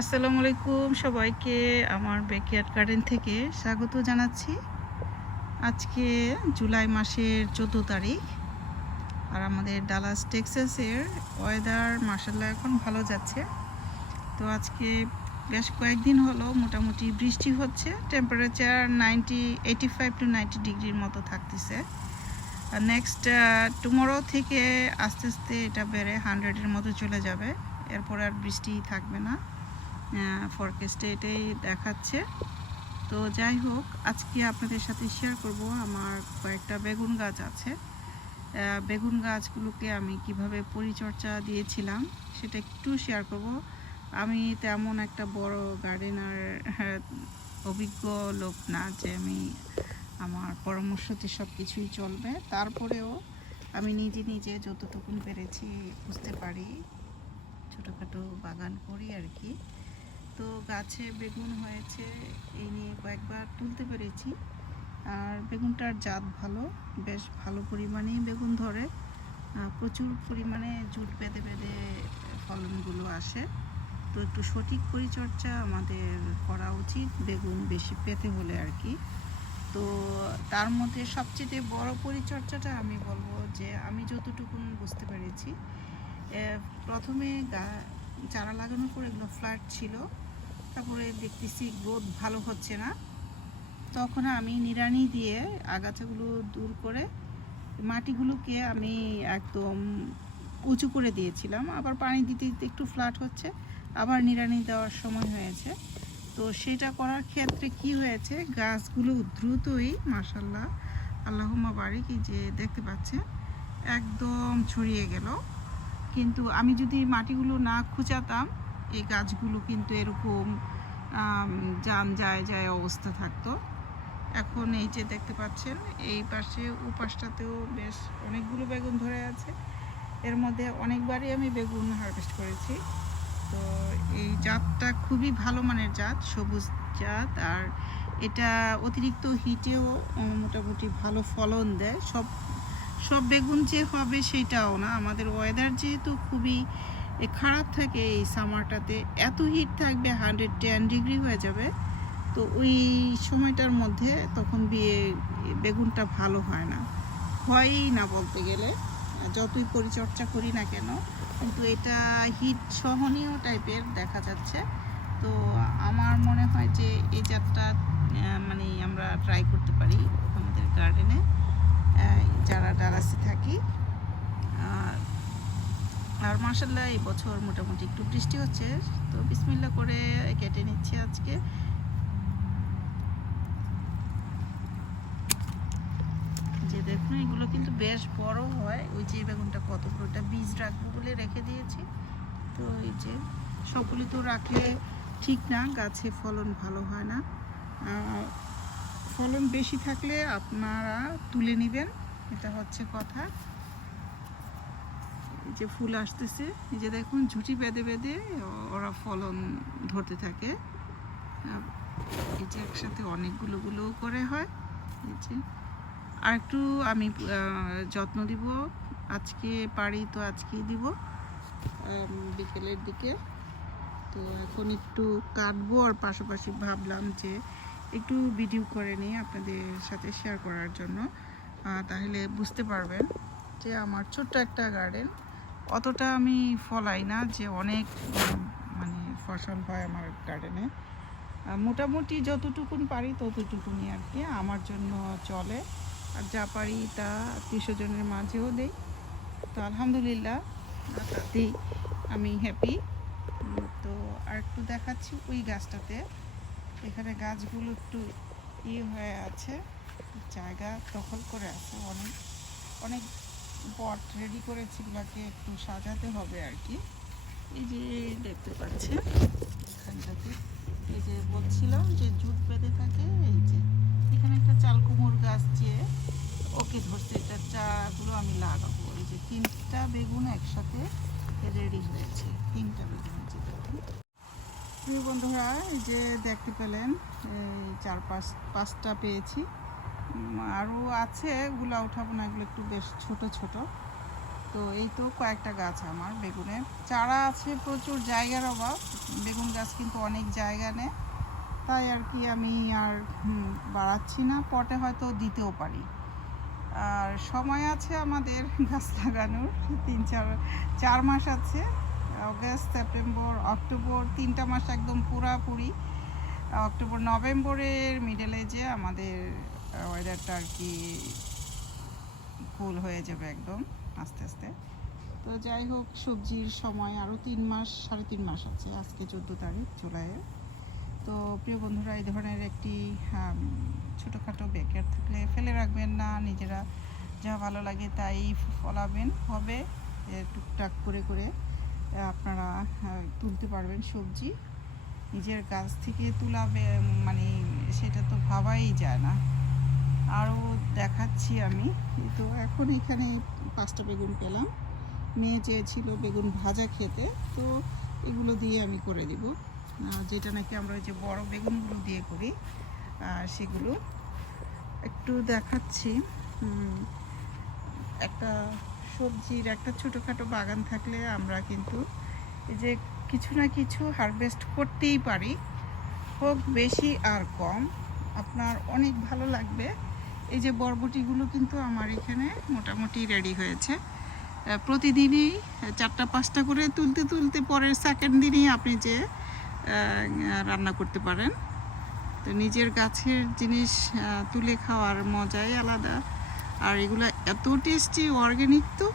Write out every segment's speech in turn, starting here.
আসসালামু আলাইকুম সবাইকে আমার ব্যাকয়ার্ড গার্ডেন থেকে স্বাগত জানাচ্ছি। আজকে জুলাই মাসের চোদ্দ তারিখ আর আমাদের ডালাস, টেক্সাসের ওয়েদার মার্শাল্লাহ এখন ভালো যাচ্ছে। তো আজকে বেশ কয়েকদিন হলো মোটামুটি বৃষ্টি হচ্ছে temperature ninety eighty five to ninety ডিগ্রির মতো থাকতেছে। আর নেক্সট টুমোরো থেকে আস্তে আস্তে এটা বেড়ে হান্ড্রেডের মতো চলে যাবে, এরপর আর বৃষ্টি থাকবে না। ফরকাস্টে দেখাচ্ছে। তো যাই হোক, আজকে আপনাদের সাথে শেয়ার করব আমার কয়েকটা বেগুন গাছ আছে। বেগুন গাছগুলোকে আমি কীভাবে পরিচর্যা দিয়েছিলাম সেটা একটু শেয়ার করব। আমি তেমন একটা বড় গার্ডেনার অভিজ্ঞ লোক না যে আমি আমার পরামর্শতে সব কিছুই চলবে। তারপরেও আমি নিজে নিজে যতটুকুন পেরেছি বুঝতে পারি, ছোটোখাটো বাগান করি আর কি। তো গাছে বেগুন হয়েছে, এই নিয়ে কয়েকবার তুলতে পেরেছি। আর বেগুনটার জাত ভালো, বেশ ভালো পরিমাণেই বেগুন ধরে। প্রচুর পরিমাণে জুট বেঁধে বেঁধে ফলনগুলো আসে। তো একটু সঠিক পরিচর্যা আমাদের করা উচিত বেগুন বেশি পেতে হলে আর কি। তো তার মধ্যে সবচেয়ে বড় পরিচর্যাটা আমি বলব যে, আমি যতটুকু বুঝতে পেরেছি প্রথমে গা, চারা লাগানোর পর এগুলো ফ্ল্যাট ছিল। তারপরে দেখতেছি, গ্রোথ ভালো হচ্ছে না। তখন আমি নিড়ানি দিয়ে আগাছাগুলো দূর করে মাটিগুলোকে আমি একদম উঁচু করে দিয়েছিলাম। আবার পানি দিতে দিতে একটু ফ্ল্যাট হচ্ছে, আবার নিড়ানি দেওয়ার সময় হয়েছে। তো সেটা করার ক্ষেত্রে কি হয়েছে, গাছগুলো দ্রুতই মাসাল্লাহ আল্লাহমা বাড়ি কি যে দেখতে পাচ্ছে একদম ছড়িয়ে গেল। কিন্তু আমি যদি মাটিগুলো না খুঁচাতাম এই গাছগুলো কিন্তু এরকম জান যায় যায় অবস্থা থাকতো। এখন এই যে দেখতে পাচ্ছেন, এই পাশে উপাসটাতেও বেশ অনেকগুলো বেগুন ধরে আছে। এর মধ্যে অনেকবারই আমি বেগুন হারভেস্ট করেছি। তো এই জাতটা খুবই ভালো মানের জাত, সবুজ জাত, আর এটা অতিরিক্ত হিটেও মোটামুটি ভালো ফলন দেয়। সব সব বেগুন যে হবে সেটাও না। আমাদের ওয়েদার যেহেতু খুবই এ, খারাপ থাকে এই সামারটাতে এত হিট থাকবে হান্ড্রেড টেন ডিগ্রি হয়ে যাবে। তো ওই সময়টার মধ্যে তখন বিয়ে বেগুনটা ভালো হয় না। হয়ই না বলতে গেলে। যতই পরিচর্যা করি না কেন কিন্তু এটা হিট সহনীয় টাইপের দেখা যাচ্ছে। তো আমার মনে হয় যে এই জাতটা মানে আমরা ট্রাই করতে পারি আমাদের গার্ডেনে যারা ডালাসে থাকি আর আর মার্শাল্লাহ এই বছর মোটামুটি একটু বৃষ্টি হচ্ছে, তো বিসমিল্লা করে কেটে নিচ্ছি আজকে। যে দেখুন, এগুলো কিন্তু বেশ বড় হয়, ওই যে বেগুনটা কত বড়, এটা বীজ রাখব বলে রেখে দিয়েছি। তো এই যে সকলে তো রাখলে ঠিক না, গাছে ফলন ভালো হয় না। ফলন বেশি থাকলে আপনারা তুলে নেবেন, এটা হচ্ছে কথা। এই যে ফুল আসতেছে, এই যে দেখুন, ঝুঁটি বেঁধে বেঁধে ওরা ফলন ধরতে থাকে। এই যে একসাথে অনেকগুলো গুলো করে হয়। এই যে আর একটু আমি যত্ন দিব। আজকে পারি তো আজকেই দিব। বিকেলের দিকে। তো এখন একটু কাটবো আর পাশাপাশি ভাবলাম যে একটু ভিডিও করে নিই আপনাদের সাথে শেয়ার করার জন্য। তাহলে বুঝতে পারবেন যে আমার ছোট্ট একটা গার্ডেন অতটা আমি ফলাই না যে অনেক মানে ফসল হয় আমার গার্ডেনে মোটামুটি যতটুকুন পারি ততটুকুনি আর কি, আমার জন্য চলে। আর যা পারি তা আত্মীয় জনের মাঝেও দেই। তো আলহামদুলিল্লাহ, তাতেই আমি হ্যাপি তো আর একটু দেখাচ্ছি ওই গাছটাতে। এখানে গাছগুলো একটু ইয়ে হয়ে আছে, জায়গা দখল করে আছে অনেক অনেক পট রেডি করেছি এগুলাকে একটু সাজাতে হবে আর কি। এই যে দেখতে পাচ্ছেন। এখানটাতে এই যে বলছিলাম যে জুট বেঁধে থাকে এই যে এখানে একটা চাল কুমড় গাছ চেয়ে ওকে ধরছে এটা চাগুলো আমি লাগাবো। এই যে তিনটা বেগুন একসাথে রেডি হয়েছে তিনটা বেগুন যে প্রিয় বন্ধুরা এই যে দেখতে পেলেন এই চার পাঁচ পাঁচটা পেয়েছি। আরও আছে ওগুলো উঠাবো না, এগুলো একটু বেশ ছোট ছোট। তো এই তো কয়েকটা গাছ আমার বেগুনের চারা আছে প্রচুর, জায়গার অভাব। বেগুন গাছ কিন্তু অনেক জায়গা নেয় তাই আর কি আমি আর বাড়াচ্ছি না। পটে হয়তো দিতেও পারি। আর সময় আছে আমাদের গাছ লাগানোর। তিন, চার চার মাস আছে। অগস্ট, সেপ্টেম্বর, অক্টোবর, তিনটা মাস একদম পুরাপুরি। অক্টোবর, নভেম্বরের মিডলে যে আমাদের ওয়েদারটা আর কি কুল হয়ে যাবে একদম, আস্তে আস্তে। তো যাই হোক, সবজির সময় আরও তিন মাস, সাড়ে তিন মাস আছে, আজকে চোদ্দ তারিখ জুলাইয়ের তো প্রিয় বন্ধুরা, এই ধরনের একটি ছোটোখাটো বেকের থাকলে ফেলে রাখবেন না, নিজেরা যা ভালো লাগে তাই ফলাবেন। হবে টুকটাক করে করে আপনারা তুলতে পারবেন সবজি। নিজের গাছ থেকে তুলাবে মানে সেটা তো ভাবাই যায় না। আরও দেখাচ্ছি আমি। তো এখন এখানে পাঁচটা বেগুন পেলাম। মেয়ে চেয়েছিল বেগুন ভাজা খেতে, তো এগুলো দিয়ে আমি করে দিব। যেটা নাকি আমরা যে বড় বেগুনগুলো দিয়ে করি সেগুলো একটু দেখাচ্ছি। একটা সবজির একটা ছোটোখাটো বাগান থাকলে আমরা কিন্তু এই যে কিছু না কিছু হারভেস্ট করতেই পারি। হোক বেশি আর কম, আপনার অনেক ভালো লাগবে। এই যে বরবটিগুলো কিন্তু আমার এখানে মোটামুটি রেডি হয়েছে। প্রতিদিনই চারটা, পাঁচটা করে তুলতে তুলতে পরের সেকেন্ড দিনই আপনি যে রান্না করতে পারেন। তো নিজের গাছের জিনিস তুলে খাওয়ার মজাই আলাদা। আর এগুলো এত টেস্টি অর্গ্যানিক তো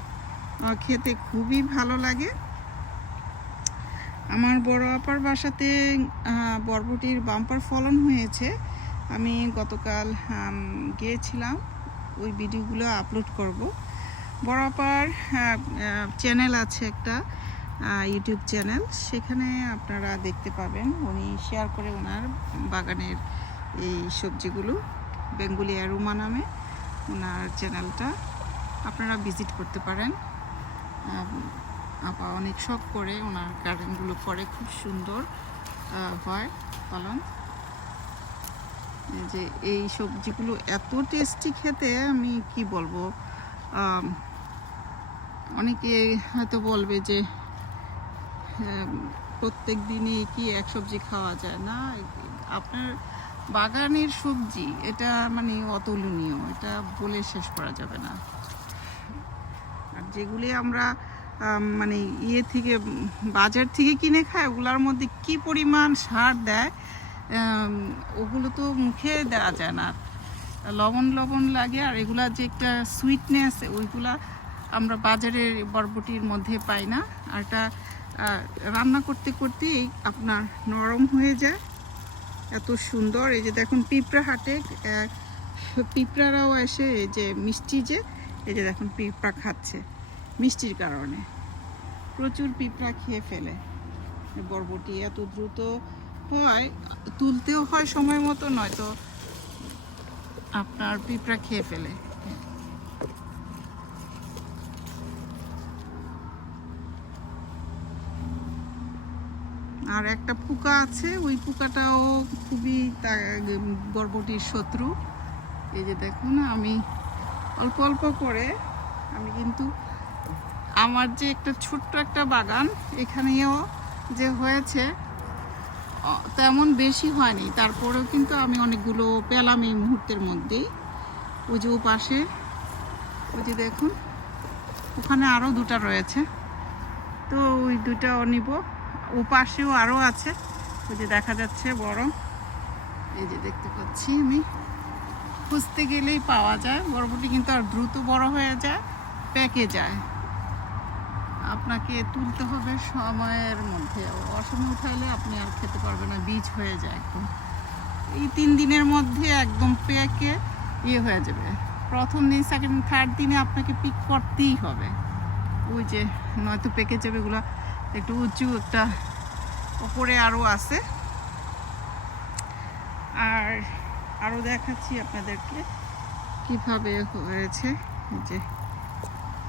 খেতে খুবই ভালো লাগে। আমার বড় আপার বাসাতে বরবটির বাম্পার ফলন হয়েছে। আমি গতকাল গিয়েছিলাম। ওই ভিডিওগুলো আপলোড করব। আপার চ্যানেল আছে একটা ইউটিউব চ্যানেল। সেখানে আপনারা দেখতে পাবেন উনি শেয়ার করে ওনার বাগানের এই সবজিগুলো, বেঙ্গুলি অ্যারোমা নামে ওনার চ্যানেলটা। আপনারা ভিজিট করতে পারেন। আপা অনেক শখ করে ওনার গার্ডেনগুলো করে। খুব সুন্দর হয় পালন। যে এই সবজিগুলো এত টেস্টি খেতে, আমি কি বলব? অনেকে হয়তো বলবে যে প্রত্যেক দিনই কি এক সবজি খাওয়া যায়? না, আপনার বাগানের সবজি, এটা মানে অতুলনীয়, এটা বলে শেষ করা যাবে না। আর যেগুলি আমরা মানে ইয়ে থেকে, বাজার থেকে কিনে খাই, ওগুলোর মধ্যে কি পরিমাণ সার দেয় ওগুলো তো মুখে দেওয়া যায় না। লবণ লবণ লাগে আর এগুলা যে একটা সুইটনেস ওইগুলা আমরা বাজারের বরবটির মধ্যে পাই না। আর এটা রান্না করতে করতেই আপনার নরম হয়ে যায়। এত সুন্দর। এই যে দেখুন পিঁপড়া হাটে পিঁপড়ারাও এসে এই যে মিষ্টি যে, এই যে দেখুন পিঁপড়া খাচ্ছে মিষ্টির কারণে। প্রচুর পিঁপড়া খেয়ে ফেলে। বরবটি এত দ্রুত হয়, তুলতেও হয় সময় মতো, নয়তো আপনার পিঁপড়া খেয়ে ফেলে। আর একটা পোকা আছে, ওই পোকাটাও খুবই তা- বরবটির শত্রু। এই যে দেখুন, আমি অল্প অল্প করে, আমি কিন্তু আমার যে একটা ছোট্ট একটা বাগান, এখানেও যে হয়েছে তেমন বেশি হয়নি। তারপরেও কিন্তু আমি অনেকগুলো পেলাম এই মুহূর্তের মধ্যেই। ওই যে পাশে ওই যে দেখুন, ওখানে আরও দুটো রয়েছে। তো ওই দুটাও নিব। ও পাশেও আরও আছে। ওই যে দেখা যাচ্ছে বড়। এই যে দেখতে পাচ্ছি আমি। খুঁজতে গেলেই পাওয়া যায়। বরবটি কিন্তু আর দ্রুত বড় হয়ে যায়, পেকে যায়। আপনাকে তুলতে হবে সময়ের মধ্যে। অসময় উঠাইলে আপনি আর খেতে পারবেন না, বীজ হয়ে যায় একদম। এই তিন দিনের মধ্যে একদম পেকে ইয়ে হয়ে যাবে। প্রথম দিন সেকেন্ড থার্ড দিনে আপনাকে পিক করতেই হবে। ওই যে, নয়তো পেকে যাবে এগুলো। একটু উঁচু একটা ওপরে আরও আছে। আর আরও দেখাচ্ছি আপনাদেরকে। কীভাবে হয়েছে? যে,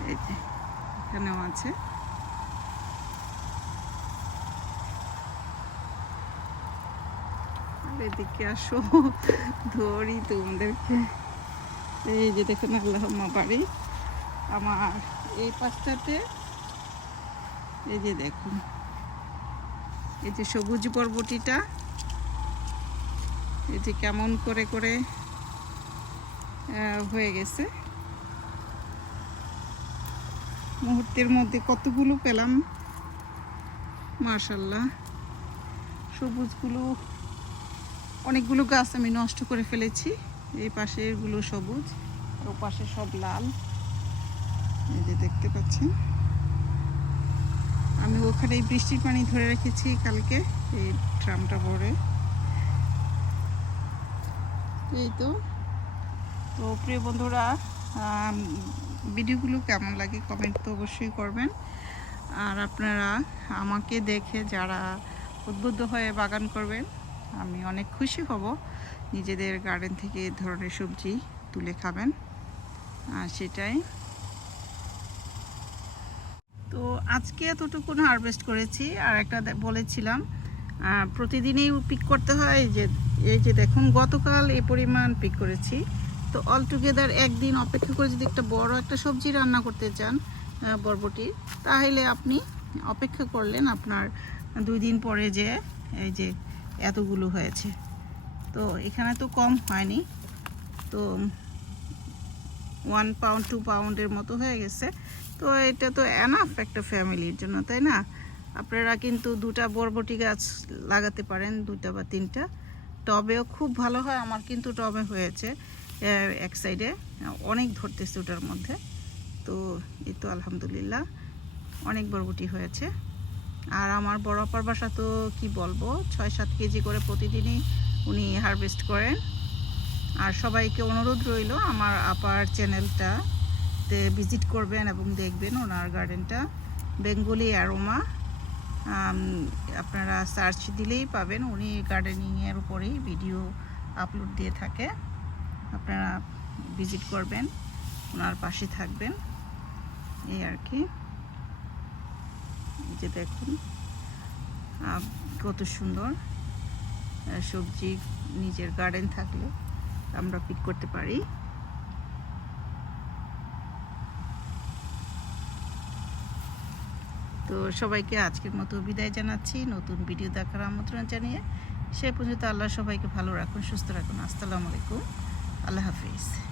এই যে। এখানেও আছে। এদিকে আসো, ধরি তোমাদেরকে। এই যে দেখুন আল্লাহ বাড়ি। আমার এই পাশটাতে, এই যে দেখুন। এই যে সবুজ বরবটিটা এই যে কেমন করে করে হয়ে গেছে। মুহূর্তের মধ্যে কতগুলো পেলাম? মার্শাল্লাহ সবুজগুলো, অনেকগুলো গাছ আমি নষ্ট করে ফেলেছি। এই পাশে এগুলো সবুজ ও পাশে সব লাল। এই যে দেখতে পাচ্ছেন। আমি ওখানে এই বৃষ্টির পানি ধরে রেখেছি কালকে, এই ট্রামটা ভরে। এই তো। তো প্রিয় বন্ধুরা ভিডিওগুলো কেমন লাগে কমেন্ট তো অবশ্যই করবেন। আর আপনারা আমাকে দেখে যারা উদ্বুদ্ধ হয়ে বাগান করবেন, আমি অনেক খুশি হব। নিজেদের গার্ডেন থেকে এই ধরনের সবজি তুলে খাবেন। আর সেটাই। তো আজকে এতটুকু হারভেস্ট করেছি, আর একটা বলেছিলাম প্রতিদিনই পিক করতে হয়। যে, এই যে দেখুন, গতকাল এ পরিমাণ পিক করেছি। তো অল টুগেদার একদিন অপেক্ষা করে যদি একটা বড় একটা সবজি রান্না করতে চান বরবটি, তাহলে আপনি অপেক্ষা করলেন আপনার দুই দিন পরে যে এই যে এতগুলো হয়েছে। তো এখানে তো কম হয়নি। তো ওয়ান পাউন্ড টু পাউন্ডের মতো হয়ে গেছে। তো এটা তো এনাফ একটা ফ্যামিলির জন্য, তাই না? আপনারা কিন্তু দুটা বরবটি গাছ লাগাতে পারেন, দুটা বা তিনটা। টবেও খুব ভালো হয়, আমার কিন্তু টবে হয়েছে। এক সাইডে অনেক ধরতেছে ওটার মধ্যে। তো এই তো আলহামদুলিল্লাহ, অনেক বরবটি হয়েছে। আর আমার বড় আপার বাসা তো কি বলব, ছয় সাত কেজি করে প্রতিদিনই উনি হারভেস্ট করেন। আর সবাইকে অনুরোধ রইল আমার আপার চ্যানেলটাতে ভিজিট করবেন এবং দেখবেন ওনার গার্ডেনটা বেঙ্গলি অ্যারোমা আপনারা সার্চ দিলেই পাবেন। উনি গার্ডেনিংয়ের উপরেই ভিডিও আপলোড দিয়ে থাকে। আপনারা ভিজিট করবেন, ওনার পাশে থাকবেন। এই আর কি। যে দেখুন কত সুন্দর সবজি নিজের গার্ডেন থাকলে আমরা পিক করতে পারি। তো সবাইকে আজকের মতো বিদায় জানাচ্ছি, নতুন ভিডিও দেখার আমন্ত্রণ জানিয়ে। সে পর্যন্ত আল্লাহ সবাইকে ভালো রাখুন, সুস্থ রাখুন। আসসালামু আলাইকুম। আল্লাহ হাফিজ।